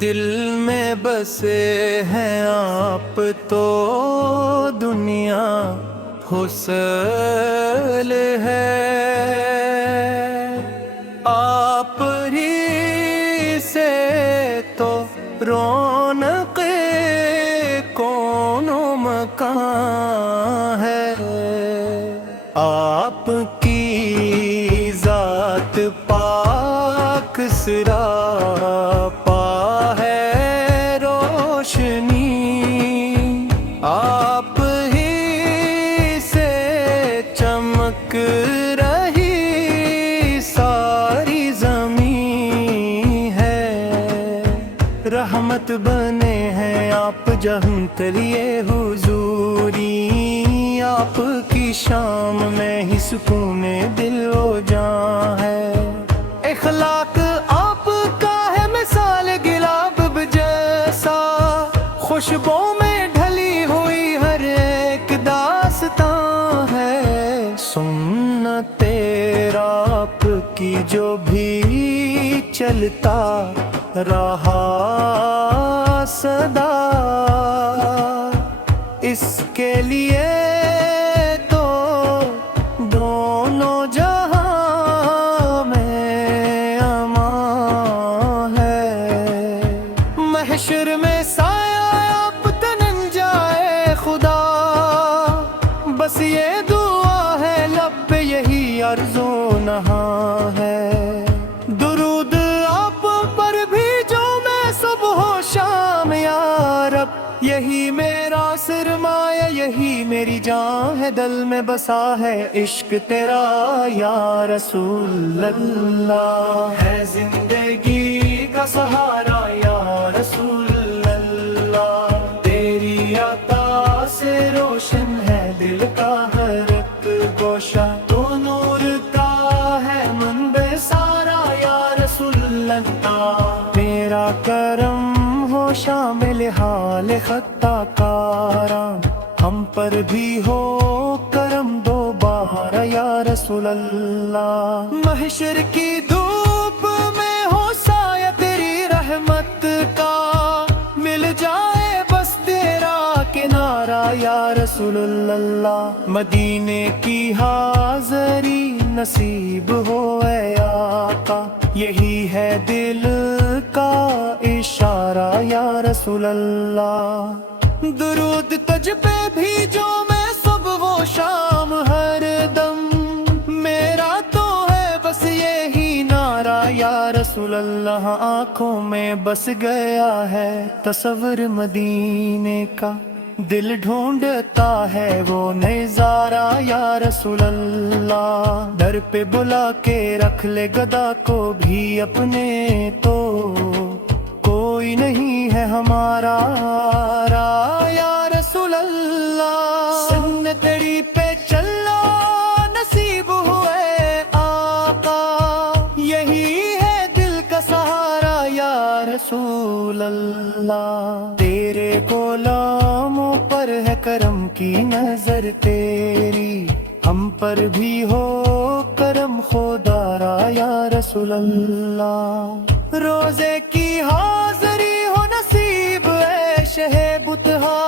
دل میں بسے ہیں آپ تو دنیا حسل ہے، آپ ہی سے تو رونق کون و مکان ہے، آپ کی ذات پاک سراپا ہے روشنی، آپ ہی سے چمک رہی ساری زمین ہے، رحمت بنے ہیں آپ جہاں تلیے حضوری، آپ کی شام میں ہی سکون دل و جان ہے، اخلاق آپ کا ہے مثال گلاب جیسا، خوشبو میں ڈھلی ہوئی ہر ایک داستان ہے، سنت آپ کی جو بھی چلتا رہا صدا، اس کے لیے تو دونوں جہاں میں امان ہے، محشر میں سایہ آپ تن جائے خدا، بس یہ دعا ہے لب پہ یہی عرض و نہاں ہے، درود آپ پر بھی جو میں صبح و شام یا رب، یہی میرا سرمایہ یہی میری جان ہے، دل میں بسا ہے عشق تیرا یا رسول اللہ، ہے زندگی کا سہارا یا رسول اللہ، تیری عطا سے روشن ہے دل کا ہر ایک گوشہ، تو نور کا ہے منبع سارا یا رسول اللہ، میرا کرم ہو شامل حال خطا کاراں، ہم پر بھی ہو کرم دوبارہ یا رسول اللہ، محشر کی دھوپ میں ہو سایہ تیری رحمت کا، مل جائے بس تیرا کنارہ یا رسول اللہ، مدینے کی حاضری نصیب ہو اے آقا، یہی ہے دل کا اشارہ یا رسول اللہ، درود تجھ پہ بھی جو میں صبح و شام ہر دم، میرا تو ہے بس یہی نعرہ یا رسول اللہ، آنکھوں میں بس گیا ہے تصور مدینے کا، دل ڈھونڈتا ہے وہ نظارہ یا رسول اللہ، در پہ بلا کے رکھ لے گدا کو بھی اپنے، تو کوئی نہیں ہے ہمارا یا رسول اللہ، سن تیری پہ چلنا نصیب ہوئے آقا، یہی ہے دل کا سہارا یا رسول اللہ، تیرے غلاموں پر ہے کرم کی نظر تیری، ہم پر بھی ہو کرم خدا را یا رسول اللہ، روزے کی حاضری ہو نصیب اے شہ بطحا،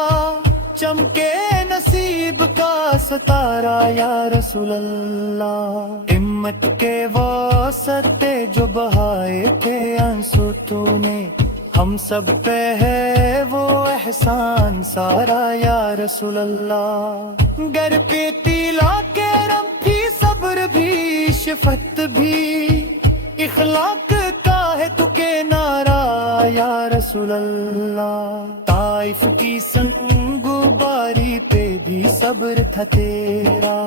چمکے نصیب کا ستارہ یا رسول اللہ، ہمت کے واسطے جو بہائے تھے آنسو تو نے، ہم سب پہ ہے وہ احسان سارا یا رسول اللہ، گر پہ تیلا کرم بھی صبر بھی شفت بھی، اخلاق کا ہے تو کے نعرہ یا رسول اللہ، طائف کی سنگ باری پہ بھی صبر تھا تیرا،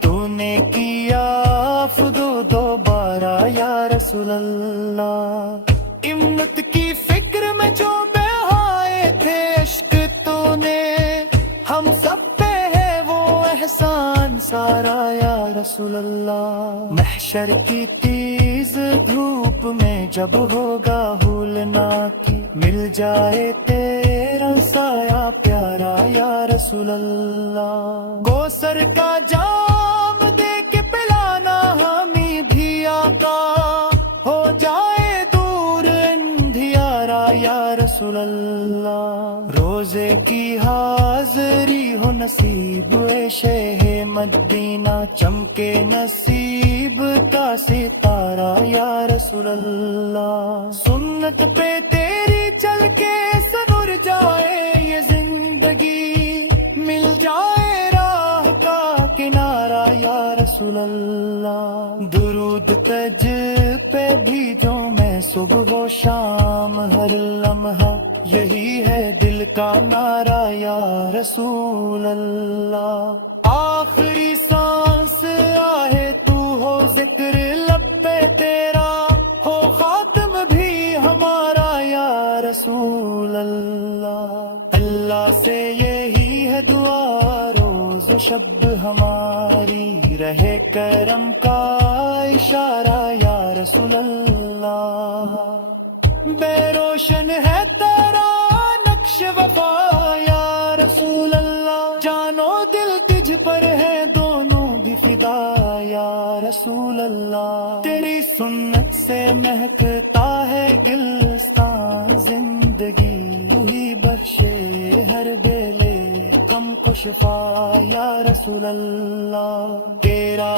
تو نے کیا فدو دوبارہ یا رسول اللہ، امت کی فکر میں جو بہائے تھے عشق تو نے، ہم سب پہ ہے وہ احسان سارا یا رسول اللہ، محشر کی تیز دھوپ میں جب ہوگا ہولنا کی، مل جائے تیرا سایہ پیارا یا رسول اللہ، کوثر کا جام دے کے پلانا ہمیں بھی آقا، ہو جائے دور اندھیارا یا کی حاضری ہو نصیب شہ مدینہ چمکے نصیب کا ستارہ یا رسول اللہ سنت پہ تیری چل کے سنور جائے یہ زندگی مل جائے راہ کا کنارہ یا رسول اللہ درود تج پہ بھیجو میں صبح و شام ہر لمحہ یہی ہے دل کا نعرہ یا رسول اللہ آخری سانس آہے تو ہو ذکر لب پہ تیرا ہو خاتم بھی ہمارا یا رسول اللہ اللہ سے یہی ہے دعا روز و شب ہماری رہے کرم کا اشارہ یا رسول اللہ بے روشن ہے تیرا نقش وفا یا رسول اللہ جانو دل تجھ پر ہے دونوں بھی فدا یا رسول اللہ تیری سنت سے مہکتا ہے گلستان زندگی تو ہی بخشے ہر بیلے غم کو شفا یا رسول اللہ تیرا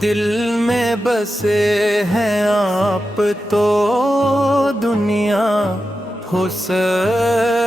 دل میں بسے ہیں آپ تو دنیا حسن